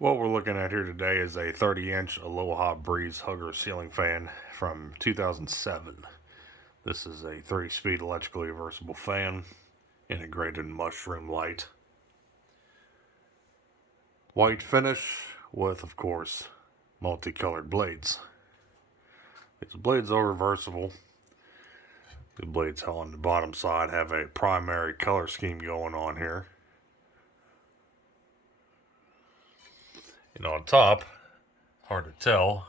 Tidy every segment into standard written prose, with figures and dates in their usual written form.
What we're looking at here today is a 30-inch Aloha Breeze Hugger ceiling fan from 2007. This is a 3-speed electrically reversible fan, integrated mushroom light. White finish with, of course, multicolored blades. These blades are reversible. The blades on the bottom side have a primary color scheme going on here. And on top, hard to tell,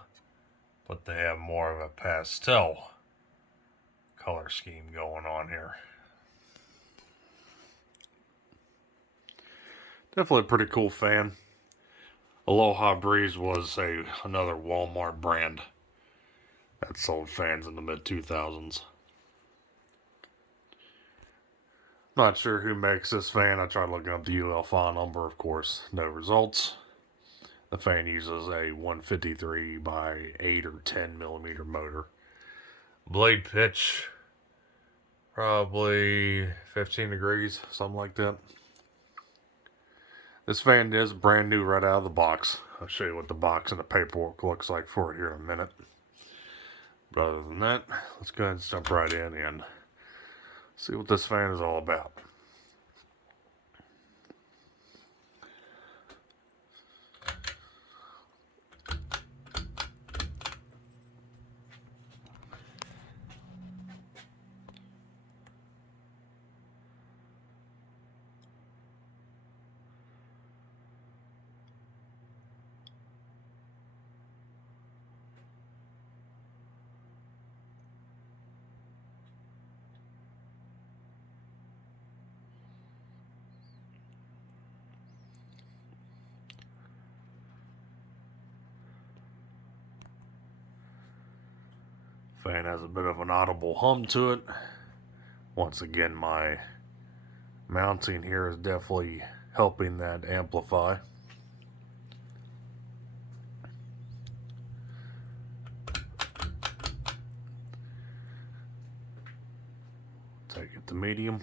but they have more of a pastel color scheme going on here. Definitely a pretty cool fan. Aloha Breeze was another Wal-Mart brand that sold fans in the mid-2000s. Not sure who makes this fan. I tried looking up the UL file number, of course, no results. The fan uses a 153 by 8 or 10 millimeter motor. Blade pitch, probably 15 degrees, something like that. This fan is brand new right out of the box. I'll show you what the box and the paperwork looks like for it here in a minute. But other than that, let's go ahead and jump right in and see what this fan is all about. Fan has a bit of an audible hum to it. Once again, my mounting here is definitely helping that amplify. Take it to medium.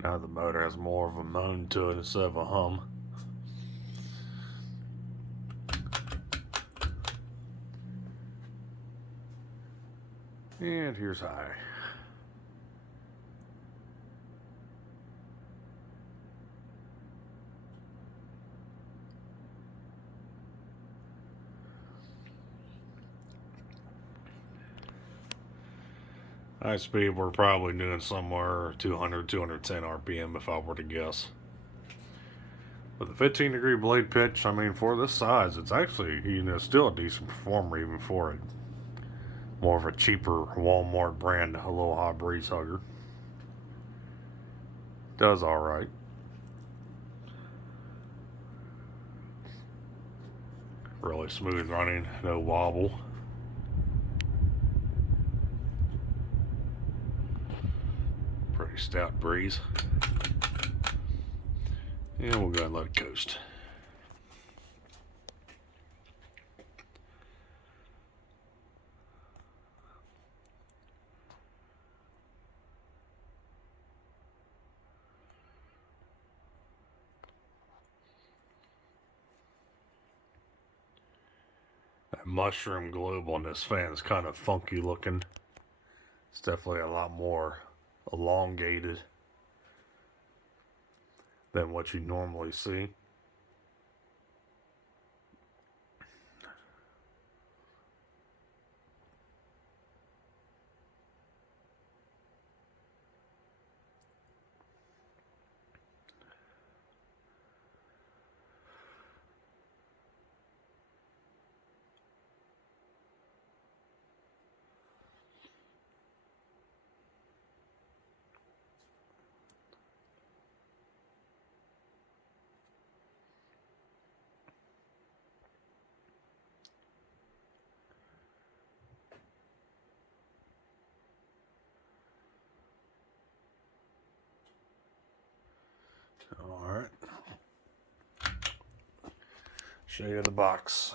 Now the motor has more of a moan to it instead of a hum. And here's high. High speed, we're probably doing somewhere 200, 210 RPM if I were to guess. With a 15 degree blade pitch, I mean, for this size, it's actually, still a decent performer even for it. More of a cheaper Walmart brand Aloha Breeze Hugger. Does alright. Really smooth running, no wobble. Pretty stout breeze. And we'll go ahead and let it coast. That mushroom globe on this fan is kind of funky looking. It's definitely a lot more elongated than what you normally see. Alright. Show you the box.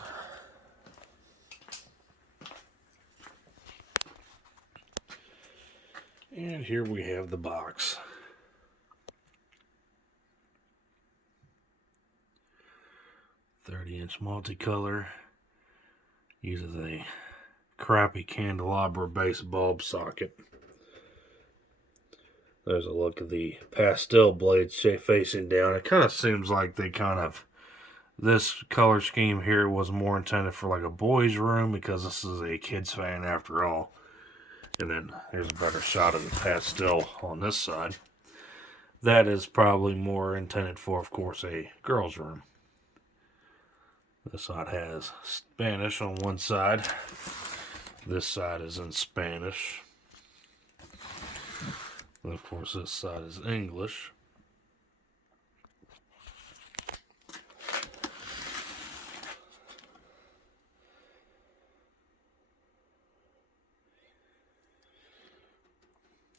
And here we have the box. "30-inch multicolor." Uses a crappy candelabra base bulb socket. There's a look at the pastel blades facing down. It kind of seems like this color scheme here was more intended for like a boy's room, because this is a kid's fan after all. And then here's a better shot of the pastel on this side. That is probably more intended for, of course, a girl's room. This side has Spanish on one side. This side is in Spanish. And of course, this side is English.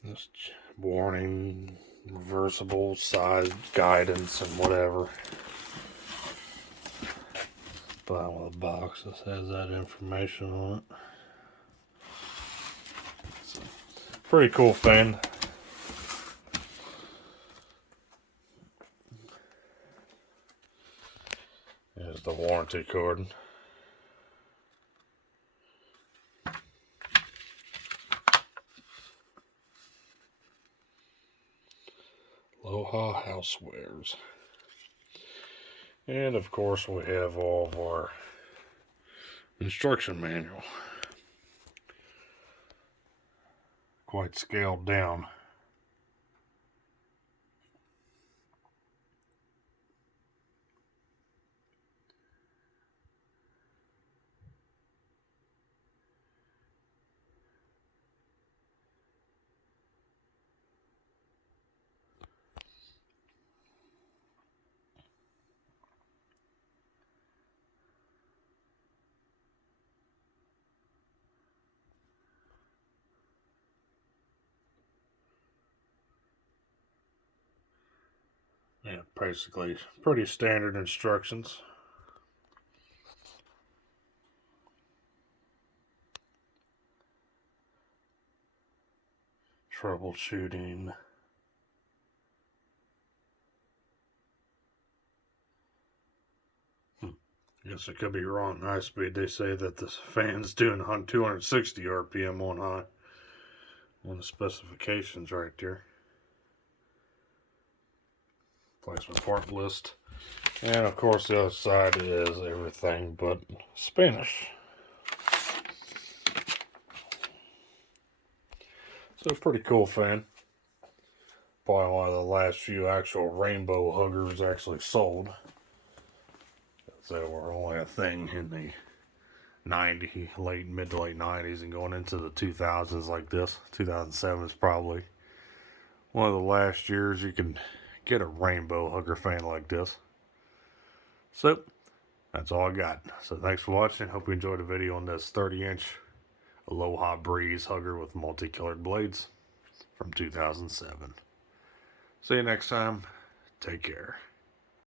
This warning, reversible, size, guidance, and whatever. Bottom of the box, this has that information on it. It's a pretty cool fan. There's the warranty card. Aloha Housewares. And of course we have all of our instruction manual. Quite scaled down. Yeah, basically pretty standard instructions. Troubleshooting. I guess I could be wrong. High speed, they say that this fan's doing 260 RPM on high. On the specifications right there. Placement part list. And of course the other side is everything but Spanish. So pretty cool fan. Probably one of the last few actual rainbow huggers actually sold. They were only a thing in the mid to late 90s and going into the 2000s like this. 2007 is probably one of the last years you can get a rainbow hugger fan like this. So, that's all I got. So thanks for watching. Hope you enjoyed the video on this 30-inch Aloha Breeze hugger with multicolored blades from 2007. See you next time. Take care.